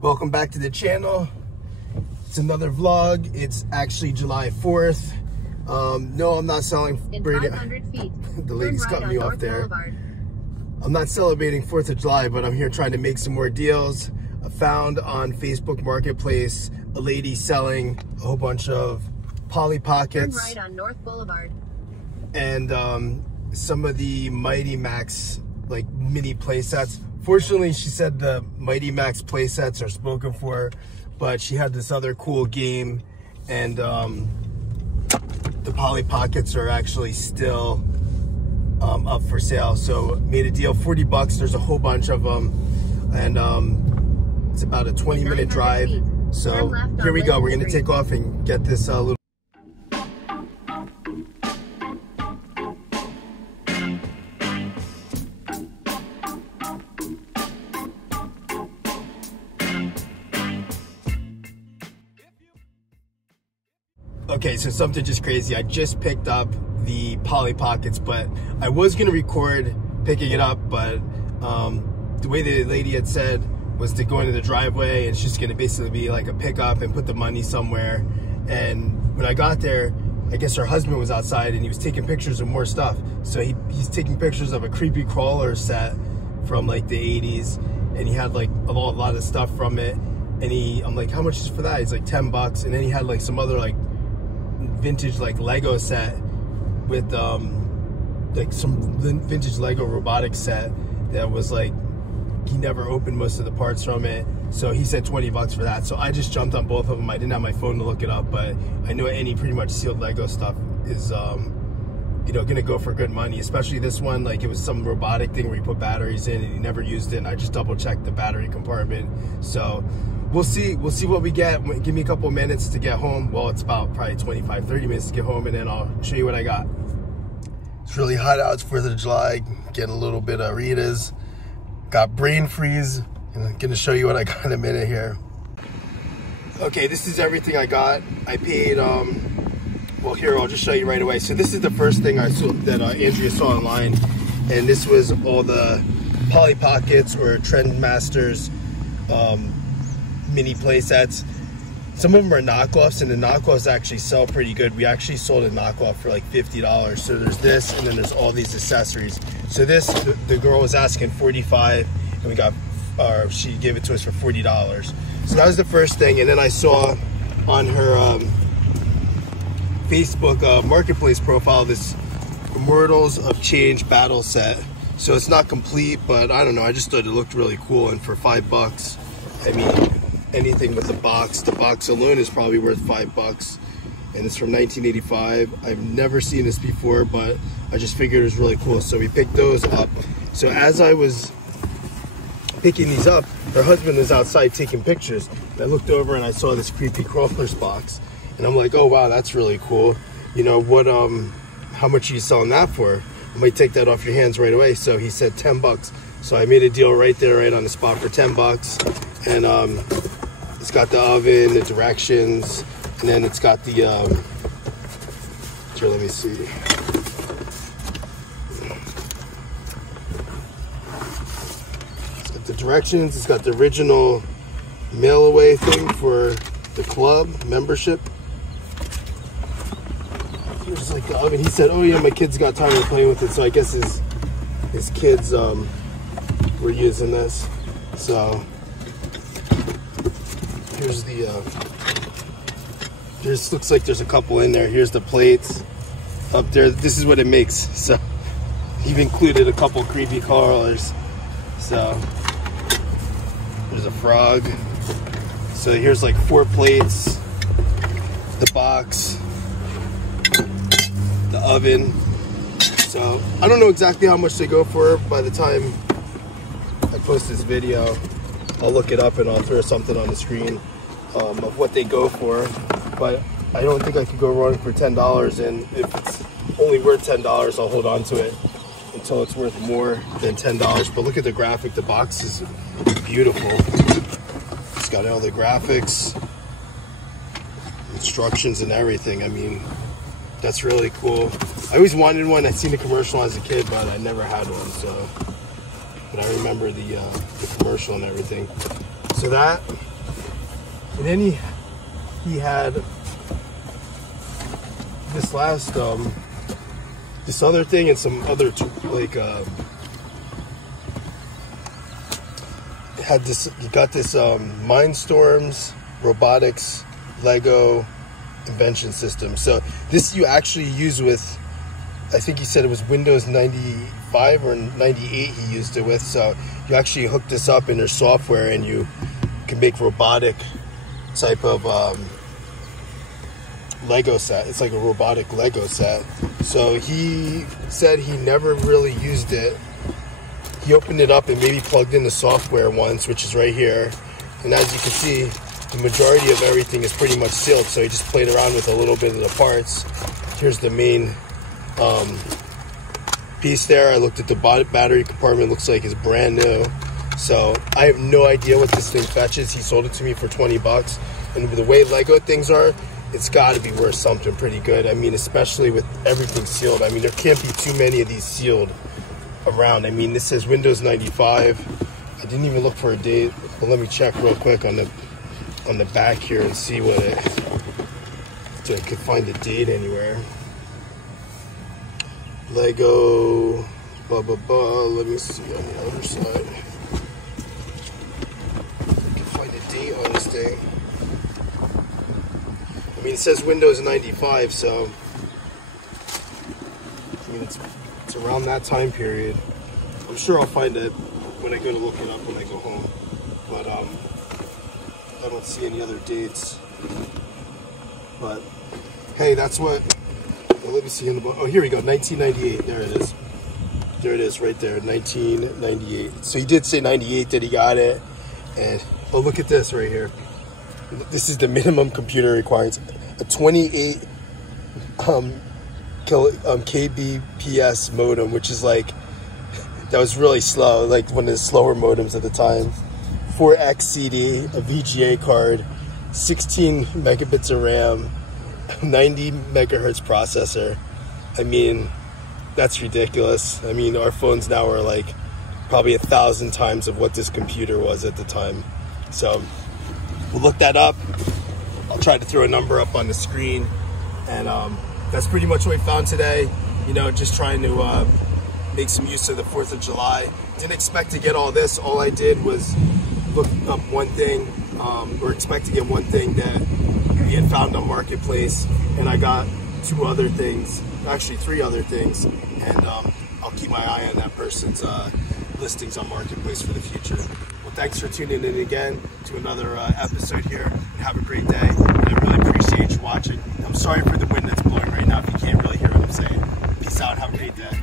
Welcome back to the channel. It's another vlog. It's actually July 4th. No, I'm not selling. In 500 feet, the lady's cutting me off there. Boulevard. I'm not celebrating 4th of July, but I'm here trying to make some more deals. I found on Facebook Marketplace a lady selling a whole bunch of Polly Pockets. Turn right on North Boulevard. And some of the Mighty Max like mini play sets. Fortunately, she said the Mighty Max play sets are spoken for, but she had this other cool game, and the Polly Pockets are actually still up for sale. So made a deal, 40 bucks. There's a whole bunch of them, and it's about a 20-minute drive. So here we go. We're gonna take off and get this little. Okay, so something just crazy. I just picked up the Polly Pockets, but I was gonna record picking it up, but the way the lady had said was to go into the driveway, and it's just gonna basically be like a pickup and put the money somewhere. And when I got there, I guess her husband was outside and he was taking pictures of more stuff. So he's taking pictures of a creepy crawler set from like the 80s, and he had like a lot of stuff from it. And I'm like, how much is for that? He's like 10 bucks. And then he had like some other like vintage like Lego set with like some vintage Lego robotic set that was like, he never opened most of the parts from it. So he said 20 bucks for that. So I just jumped on both of them. I didn't have my phone to look it up, but I know any pretty much sealed Lego stuff is you know, gonna go for good money, especially this one. Like, it was some robotic thing where you put batteries in and he never used it, and I just double checked the battery compartment. So we'll see what we get. Give me a couple of minutes to get home. Well, it's about probably 25-30 minutes to get home, and then I'll show you what I got. It's really hot out. It's 4th of July. Getting a little bit of Rita's. Got brain freeze. I'm gonna show you what I got in a minute here. Okay, this is everything I got. I paid well, here, I'll just show you right away. So this is the first thing I saw that Andrea saw online, and this was all the Polly Pockets or Trendmasters mini play sets. Some of them are knockoffs, and the knockoffs actually sell pretty good. We actually sold a knockoff for like $50. So there's this, and then there's all these accessories. So this, the girl was asking $45, and we got, she gave it to us for $40. So that was the first thing. And then I saw on her Facebook Marketplace profile this Immortals of Change battle set. So it's not complete, but I don't know, I just thought it looked really cool. And for $5, I mean, anything with the box alone is probably worth $5, and it's from 1985. I've never seen this before, but I just figured it was really cool, so we picked those up. So as I was picking these up, her husband was outside taking pictures, and I looked over and I saw this creepy crawlers box, and I'm like, oh wow, that's really cool. You know what? How much are you selling that for? I might take that off your hands right away. So he said 10 bucks. So I made a deal right there, right on the spot for 10 bucks. And it's got the oven, the directions, and then it's got the, here, let me see. It's got the directions, it's got the original mail away thing for the club membership. There's like the oven. He said, oh yeah, my kids got tired of playing with it, so I guess his kids were using this. So here's the, there's, looks like there's a couple in there. Here's the plates up there. This is what it makes. So you've included a couple creepy crawlers. So there's a frog. So here's like 4 plates, the box, the oven. So I don't know exactly how much they go for. By the time I post this video, I'll look it up and I'll throw something on the screen of what they go for. But I don't think I could go wrong for $10, and if it's only worth $10, I'll hold on to it until it's worth more than $10. But look at the graphic. The box is beautiful. It's got all the graphics, instructions, and everything. I mean, that's really cool. I always wanted one. I'd seen the commercial as a kid, but I never had one. So, but I remember the commercial and everything. So that And then he had this last this other thing and some other like had this. You got this Mindstorms robotics Lego invention system. So this you actually use with, I think he said it was Windows 95 or 98 he used it with. So you actually hook this up in their software and you can make robotic type of Lego set. It's like a robotic Lego set. So he said he never really used it. He opened it up and maybe plugged in the software once, which is right here. And as you can see, the majority of everything is pretty much sealed. So he just played around with a little bit of the parts. Here's the main piece there. I looked at the battery compartment. Looks like it's brand new. So I have no idea what this thing fetches. He sold it to me for 20 bucks. And the way Lego things are, it's got to be worth something pretty good. I mean, especially with everything sealed. I mean, there can't be too many of these sealed around. I mean, this says Windows 95. I didn't even look for a date, but let me check real quick on the back here and see what it, if I could find a date anywhere. Lego, blah, blah, blah. Let me see on the other side. If I can find a date on this thing. I mean, it says Windows 95, so I mean, it's around that time period. I'm sure I'll find it when I go to look it up when I go home. But I don't see any other dates. But hey, that's what. Well, let me see in the book. Oh, here we go. 1998. There it is. There it is, right there. 1998. So he did say 98 that he got it. And oh, look at this right here. This is the minimum computer requirements. A 28 kbps modem, which is like, that was really slow, like one of the slower modems at the time. 4x CD, a VGA card, 16 megabits of RAM, 90 megahertz processor. I mean, that's ridiculous. I mean, our phones now are like probably 1,000 times of what this computer was at the time. So we'll look that up. I'll try to throw a number up on the screen. And that's pretty much what we found today. You know, just trying to make some use of the 4th of July. Didn't expect to get all this. All I did was look up one thing, or expect to get one thing that we had found on Marketplace. And I got 2 other things, actually 3 other things. And I'll keep my eye on that person's listings on Marketplace for the future. Well, thanks for tuning in again to another episode here, and have a great day. And I really appreciate you watching. I'm sorry for the wind that's blowing right now if you can't really hear what I'm saying. Peace out, have a great day.